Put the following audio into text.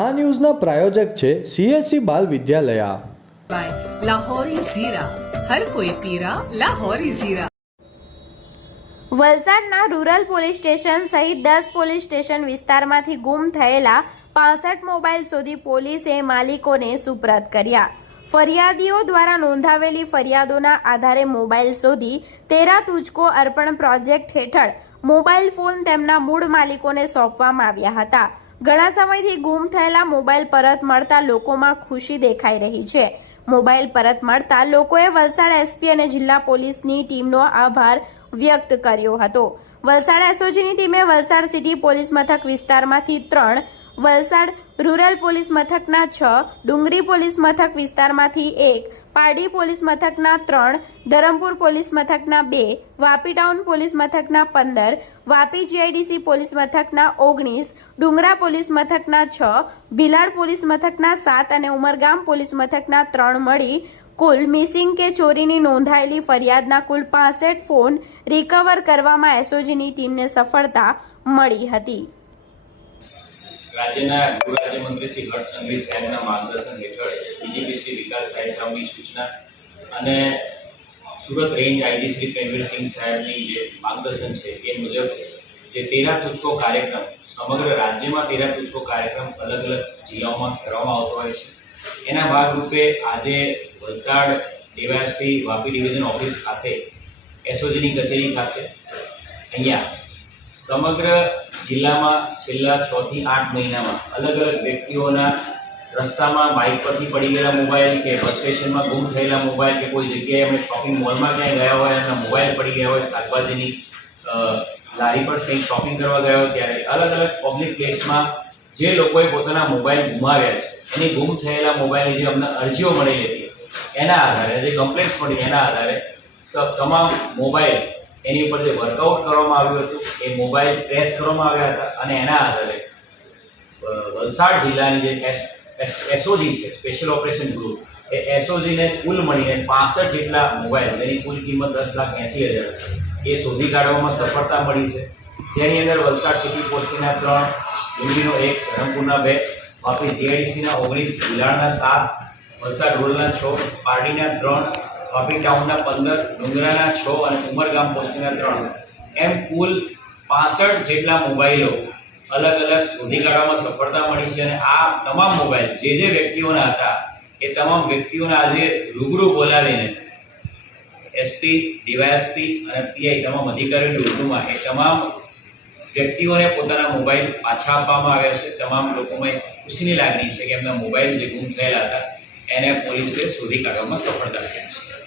આ ન્યૂઝના પ્રાયોજક છે સીએસસી બાલ વિદ્યાલયા. લાહોરી ઝીરા. લાહોરી વલસાડના રૂરલ પોલીસ સ્ટેશન સહિત દસ પોલીસ સ્ટેશન વિસ્તારમાંથી ગુમ થયેલા પાસઠ મોબાઈલ સુધી પોલીસે માલિકોને સુપ્રત કર્યા. ફરિયાદીઓ દ્વારા નોંધાવેલી ફરિયાદોના આધારે મોબાઈલ શોધી તેરા તુજકો અર્પણ પ્રોજેક્ટ હેઠળ મોબાઈલ ફોન તેમના મૂળ માલિકોને સોંપવામાં આવ્યા હતા. ઘણા સમયથી ગુમ થયેલા મોબાઈલ પરત મળતા લોકોમાં ખુશી દેખાઈ રહી છે. મોબાઈલ પરત મળતા લોકોએ વલસાડ એસપી અને જિલ્લા પોલીસની ટીમનો આભાર વ્યક્ત કર્યો હતો. વલસાડ એસઓજીની ટીમે વલસાડ સિટી પોલીસ મથક વિસ્તારમાંથી ત્રણ, વલસાડ રૂરલ પોલીસ મથકના છ, ડુંગરી પોલીસ મથક વિસ્તારમાંથી એક, પારડી પોલીસ મથકના ત્રણ, ધરમપુર પોલીસ મથકના બે, વાપી ટાઉન પોલીસ મથકના પંદર, વાપી જીઆઈડીસી પોલીસ મથકના ઓગણીસ, ડુંગરા પોલીસ મથકના છ, ભિલાડ પોલીસ મથકના સાત અને ઉમરગામ પોલીસ મથકના ત્રણ મળી કુલ મિસિંગ કે ચોરીની નોંધાયેલી ફરિયાદના કુલ પાસઠ ફોન રિકવર કરવામાં એસઓજીની ટીમને સફળતા મળી હતી. રાજ્યના ગૃહ રાજ્યમંત્રી શ્રી હર્ષ સંઘવી સાહેબના માર્ગદર્શન હેઠળ ડીજીપી શ્રી વિકાસ સાહેબ સાહેબની સૂચના અને સુરત રેન્જ આઈજી શ્રી પ્રેમવીરસિંહ સાહેબની જે માર્ગદર્શન છે એ મુજબ જે તેરા તુચકો કાર્યક્રમ, સમગ્ર રાજ્યમાં તેરા તુચકો કાર્યક્રમ અલગ અલગ જિલ્લાઓમાં કરવામાં આવતો હોય છે. એના ભાગરૂપે આજે Valsad DYSP Vapi division office ખાતે એસઓજીની કચેરી ખાતે. અહીંયા સમગ્ર જિલ્લામાં છેલ્લા છ થી આઠ મહિનામાં અલગ અલગ વ્યક્તિઓના રસ્તામાં બાઇક પરથી પડી ગયેલા મોબાઈલ કે બસ સ્ટેશનમાં ગુમ થયેલા મોબાઈલ કે કોઈ જગ્યાએ અમે શોપિંગ મોલમાં ક્યાંય ગયા હોય, એમના મોબાઈલ પડી ગયા હોય, શાકભાજીની લારી પર કંઈક શોપિંગ કરવા ગયા હોય ત્યારે અલગ અલગ પબ્લિક પ્લેસમાં જે લોકોએ પોતાના મોબાઈલ ગુમાવ્યા છે, એની ગુમ થયેલા મોબાઈલની જે અમને અરજીઓ મળેલી હતી એના આધારે, જે કમ્પ્લેન્ટ્સ મળી એના આધારે તમામ મોબાઈલ એની ઉપર જે વર્કઆઉટ કરવામાં આવ્યું હતું, એ મોબાઈલ ટ્રેસ કરવામાં આવ્યા હતા અને એના આધારે વલસાડ જિલ્લાની જે એસ એસ, એસઓજી છે સ્પેશિયલ ઓપરેશન ગ્રુપ એ એસઓજીને કુલ મળીને પાસઠ જેટલા મોબાઈલ જેની કુલ કિંમત દસ લાખ એંસી હજાર છે, એ શોધી કાઢવામાં સફળતા મળી છે. જેની અંદર વલસાડ સિટી પોસ્ટના ત્રણ ડુંગળીનો એક, ધરમપુરના બે વાપી જીઆઈડીસીના ઓગણીસ, બિલાડના સાત વલસાડ રોલના છ, પારડીના ત્રણ, વાપી ટાઉનના પંદર, ડુંગરાના છ અને ઉમરગામ પોસ્ટના ત્રણ. એમ કુલ પાસઠ જેટલા મોબાઈલો અલગ અલગ શોધી કાઢવામાં સફળતા મળી છે અને આ તમામ મોબાઈલ જે જે વ્યક્તિઓના હતા, એ તમામ વ્યક્તિઓને આજે રૂબરૂ બોલાવીને એસપી, ડીવાયએસપી અને પીઆઈ તમામ અધિકારીઓની રૂબરૂમાં એ તમામ વ્યક્તિઓને પોતાના મોબાઈલ પાછા આપવામાં આવ્યા છે. તમામ લોકોમાં ખુશીની લાગણી છે કે એમના મોબાઈલ જે ગુમ થયેલા હતા એને પોલીસે શોધી કાઢવામાં સફળતા રહ્યા છે.